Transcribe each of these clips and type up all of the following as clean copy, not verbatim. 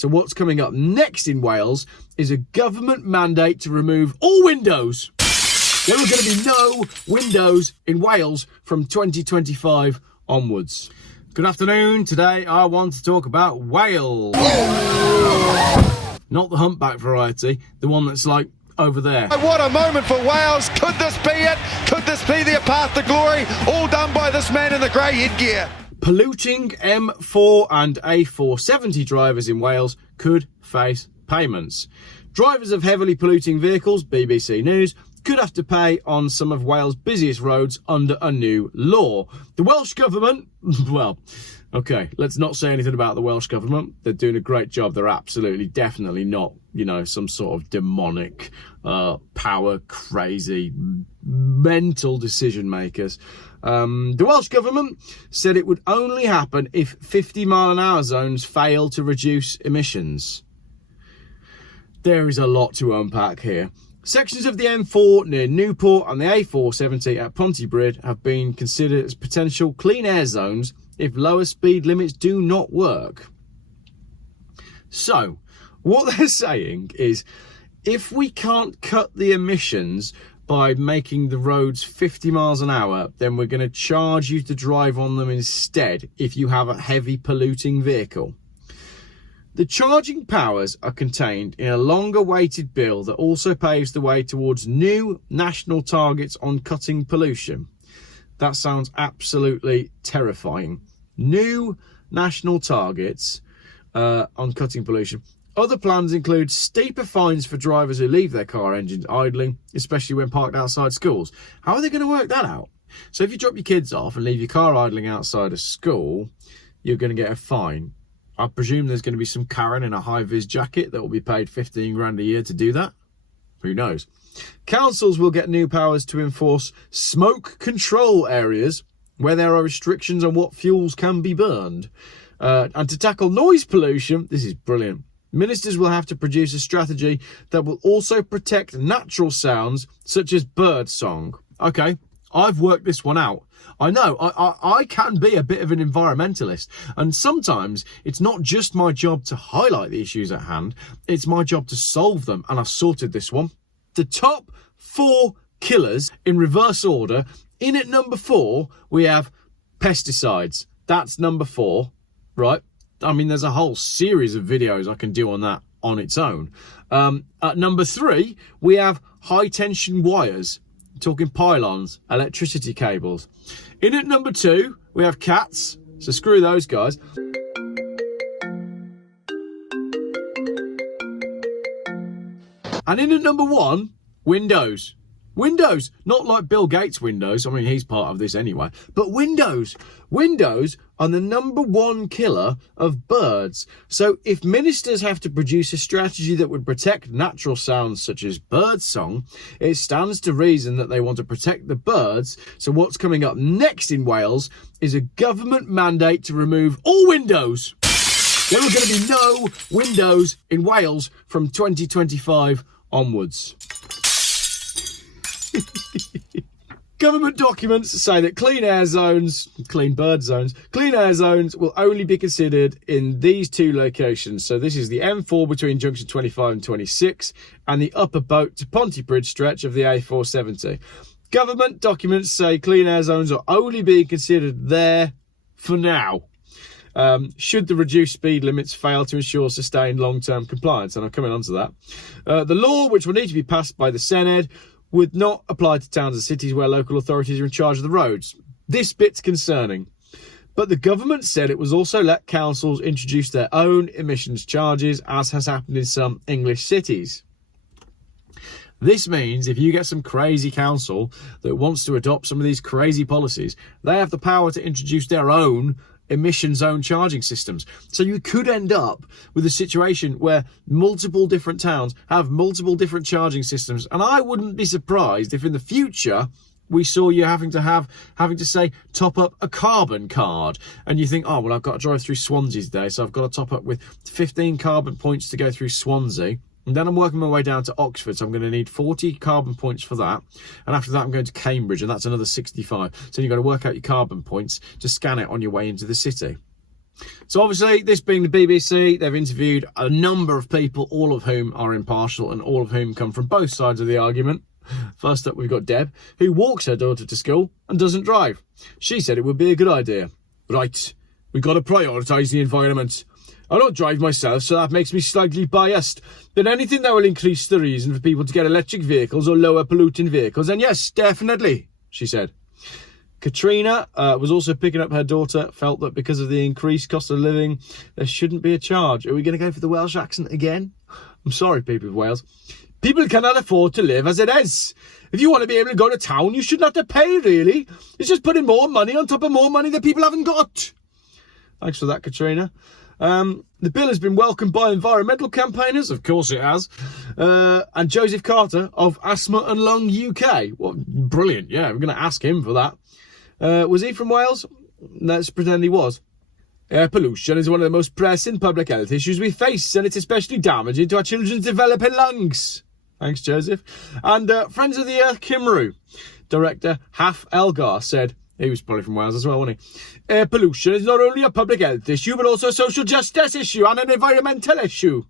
So what's coming up next in Wales is a government mandate to remove all windows. There are going to be no windows in Wales from 2025 onwards. Good afternoon. Today I want to talk about Wales. Not the humpback variety, the one that's like over there. What a moment for Wales. Could this be it? Could this be their path to glory? All done by this man in the grey headgear. Polluting M4 and A470 drivers in Wales could face payments. Drivers of heavily polluting vehicles, BBC News, could have to pay on some of Wales' busiest roads under a new law. The Welsh Government, well, okay, let's not say anything about the Welsh Government. They're doing a great job. They're absolutely, definitely not, some sort of demonic, power crazy, mental decision makers. The Welsh Government said it would only happen if 50-mile-an-hour zones fail to reduce emissions. There is a lot to unpack here. Sections of the M4 near Newport and the A470 at Pontypridd have been considered as potential clean air zones if lower speed limits do not work. So, what they're saying is, if we can't cut the emissions by making the roads 50 miles an hour, then we're going to charge you to drive on them instead if you have a heavy polluting vehicle. The charging powers are contained in a long-awaited bill that also paves the way towards new national targets on cutting pollution. That sounds absolutely terrifying. New national targets on cutting pollution. Other plans include steeper fines for drivers who leave their car engines idling, especially when parked outside schools. How are they going to work that out? So if you drop your kids off and leave your car idling outside a school, you're going to get a fine. I presume there's going to be some Karen in a high-vis jacket that will be paid 15 grand a year to do that. Who knows? Councils will get new powers to enforce smoke control areas where there are restrictions on what fuels can be burned. And to tackle noise pollution, this is brilliant, ministers will have to produce a strategy that will also protect natural sounds such as bird song. Okay, I've worked this one out. I know, I can be a bit of an environmentalist, and sometimes it's not just my job to highlight the issues at hand, it's my job to solve them, and I've sorted this one. The top 4 killers in reverse order. In at number 4, we have pesticides. That's number 4, right? I mean, there's a whole series of videos I can do on that on its own. At number 3, we have high tension wires. Talking pylons, electricity cables. In at number 2, we have cats. So screw those guys. And in at number 1, windows. Windows, not like Bill Gates' windows. I mean, he's part of this anyway. But windows. Windows are the number 1 killer of birds. So if ministers have to produce a strategy that would protect natural sounds such as bird song, it stands to reason that they want to protect the birds. So what's coming up next in Wales is a government mandate to remove all windows. There are going to be no windows in Wales from 2025 onwards. Government documents say that clean air zones will only be considered in these 2 locations. So this is the M4 between junction 25 and 26 and the upper boat to Pontypridd stretch of the A470. Government documents say clean air zones are only being considered there for now. Should the reduced speed limits fail to ensure sustained long-term compliance, and I'm coming on to that. The law, which will need to be passed by the Senedd, would not apply to towns and cities where local authorities are in charge of the roads. This bit's concerning. But the government said it was also let councils introduce their own emissions charges, as has happened in some English cities. This means if you get some crazy council that wants to adopt some of these crazy policies, they have the power to introduce their own emission zone charging systems. So you could end up with a situation where multiple different towns have multiple different charging systems. And I wouldn't be surprised if in the future we saw you having to say top up a carbon card, and you think, oh well, I've got to drive through Swansea today, so I've got to top up with 15 carbon points to go through Swansea. And then I'm working my way down to Oxford, so I'm going to need 40 carbon points for that. And after that, I'm going to Cambridge, and that's another 65. So you've got to work out your carbon points to scan it on your way into the city. So obviously, this being the BBC, they've interviewed a number of people, all of whom are impartial and all of whom come from both sides of the argument. First up, we've got Deb, who walks her daughter to school and doesn't drive. She said it would be a good idea. Right, we've got to prioritise the environment. I don't drive myself, so that makes me slightly biased. But anything that will increase the reason for people to get electric vehicles or lower polluting vehicles, then yes, definitely, she said. Katrina was also picking up her daughter, felt that because of the increased cost of living, there shouldn't be a charge. Are we going to go for the Welsh accent again? I'm sorry, people of Wales. People cannot afford to live as it is. If you want to be able to go to town, you shouldn't have to pay, really. It's just putting more money on top of more money that people haven't got. Thanks for that, Katrina. The bill has been welcomed by environmental campaigners, of course it has, and Joseph Carter of Asthma and Lung UK. Well, brilliant, yeah, we're going to ask him for that. Was he from Wales? Let's pretend he was. Air pollution is one of the most pressing public health issues we face, and it's especially damaging to our children's developing lungs. Thanks, Joseph. And Friends of the Earth Cymru director Haf Elgar said, he was probably from Wales as well, wasn't he? Air pollution is not only a public health issue, but also a social justice issue and an environmental issue.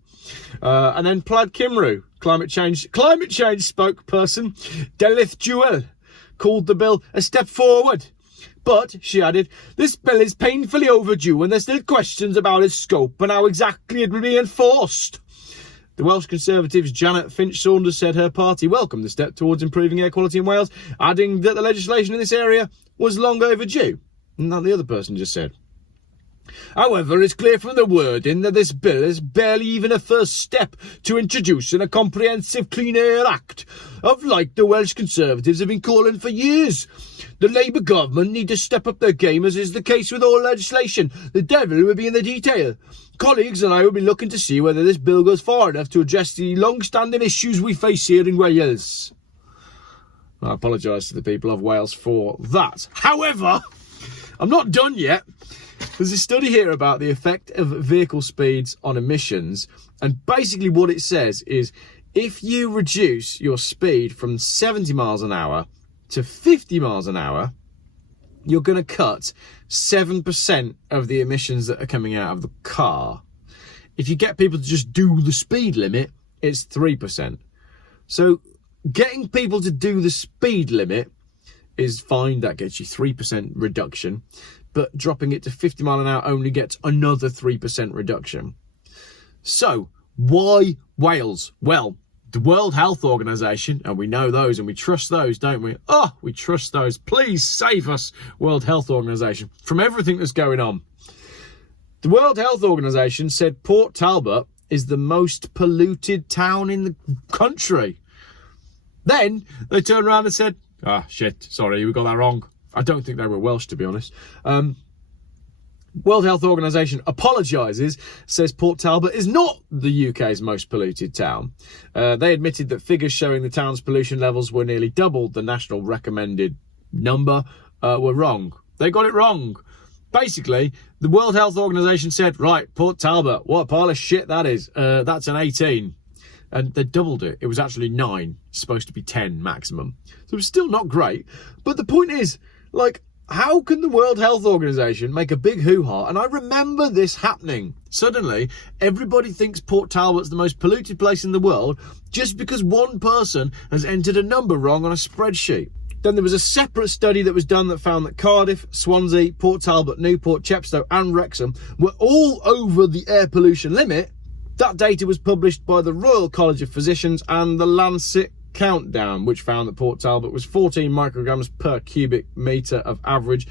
And then Plaid Cymru, climate change spokesperson Delith Jewel, called the bill a step forward. But, she added, this bill is painfully overdue and there's still questions about its scope and how exactly it will be enforced. The Welsh Conservatives' Janet Finch-Saunders said her party welcomed the step towards improving air quality in Wales, adding that the legislation in this area was long overdue. And that the other person just said. However, it's clear from the wording that this bill is barely even a first step to introducing a comprehensive Clean Air Act, of like the Welsh Conservatives have been calling for years. The Labour government need to step up their game, as is the case with all legislation. The devil will be in the detail. Colleagues and I will be looking to see whether this bill goes far enough to address the long-standing issues we face here in Wales. I apologise to the people of Wales for that. However, I'm not done yet. There's a study here about the effect of vehicle speeds on emissions, and basically what it says is if you reduce your speed from 70 miles an hour to 50 miles an hour, you're going to cut 7% of the emissions that are coming out of the car. If you get people to just do the speed limit, it's 3%. So getting people to do the speed limit is fine, that gets you 3% reduction, but dropping it to 50 mile an hour only gets another 3% reduction. So why Wales? Well, the World Health Organization, and we know those and we trust those, don't we? Oh, we trust those. Please save us, World Health Organization, from everything that's going on. The World Health Organization said Port Talbot is the most polluted town in the country. Then they turned around and said, shit, sorry, we got that wrong. I don't think they were Welsh, to be honest. World Health Organization apologises, says Port Talbot is not the UK's most polluted town. They admitted that figures showing the town's pollution levels were nearly double the national recommended number were wrong. They got it wrong. Basically, the World Health Organization said, right, Port Talbot, what a pile of shit that is. That's an 18. And they doubled it. It was actually 9. It's supposed to be 10 maximum. So it's still not great. But the point is, like, how can the World Health Organization make a big hoo-ha? And I remember this happening. Suddenly, everybody thinks Port Talbot's the most polluted place in the world just because one person has entered a number wrong on a spreadsheet. Then there was a separate study that was done that found that Cardiff, Swansea, Port Talbot, Newport, Chepstow and Wrexham were all over the air pollution limit. That data was published by the Royal College of Physicians and the Lancet Countdown, which found that Port Talbot was 14 micrograms per cubic metre of average.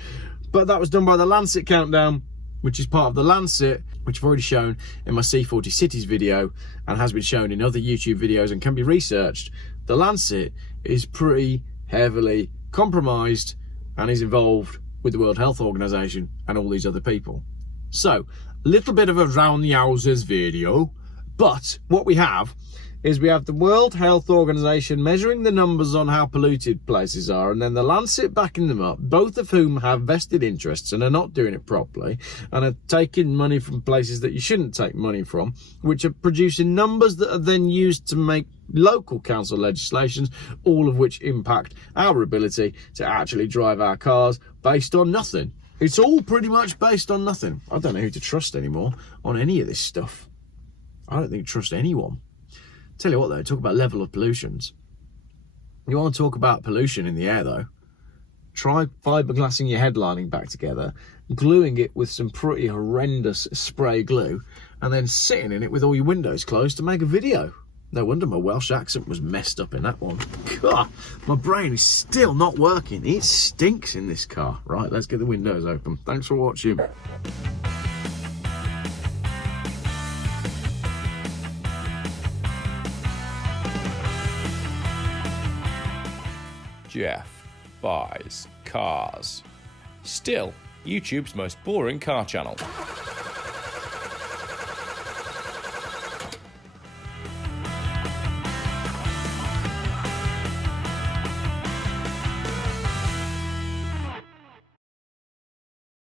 But that was done by the Lancet Countdown, which is part of the Lancet, which I've already shown in my C40 Cities video and has been shown in other YouTube videos and can be researched. The Lancet is pretty heavily compromised and is involved with the World Health Organization and all these other people. So, a little bit of a round the houses video, but what we have is we have the World Health Organization measuring the numbers on how polluted places are, and then the Lancet backing them up, both of whom have vested interests and are not doing it properly and are taking money from places that you shouldn't take money from, which are producing numbers that are then used to make local council legislations, all of which impact our ability to actually drive our cars based on nothing. It's all pretty much based on nothing. I don't know who to trust anymore on any of this stuff. I don't think trust anyone. Tell you what though, talk about level of pollutions. You want to talk about pollution in the air though? Try fiberglassing your headlining back together, gluing it with some pretty horrendous spray glue, and then sitting in it with all your windows closed to make a video. No wonder my Welsh accent was messed up in that one. God, my brain is still not working. It stinks in this car. Right, let's get the windows open. Thanks for watching. Geoff buys cars. Still, YouTube's most boring car channel.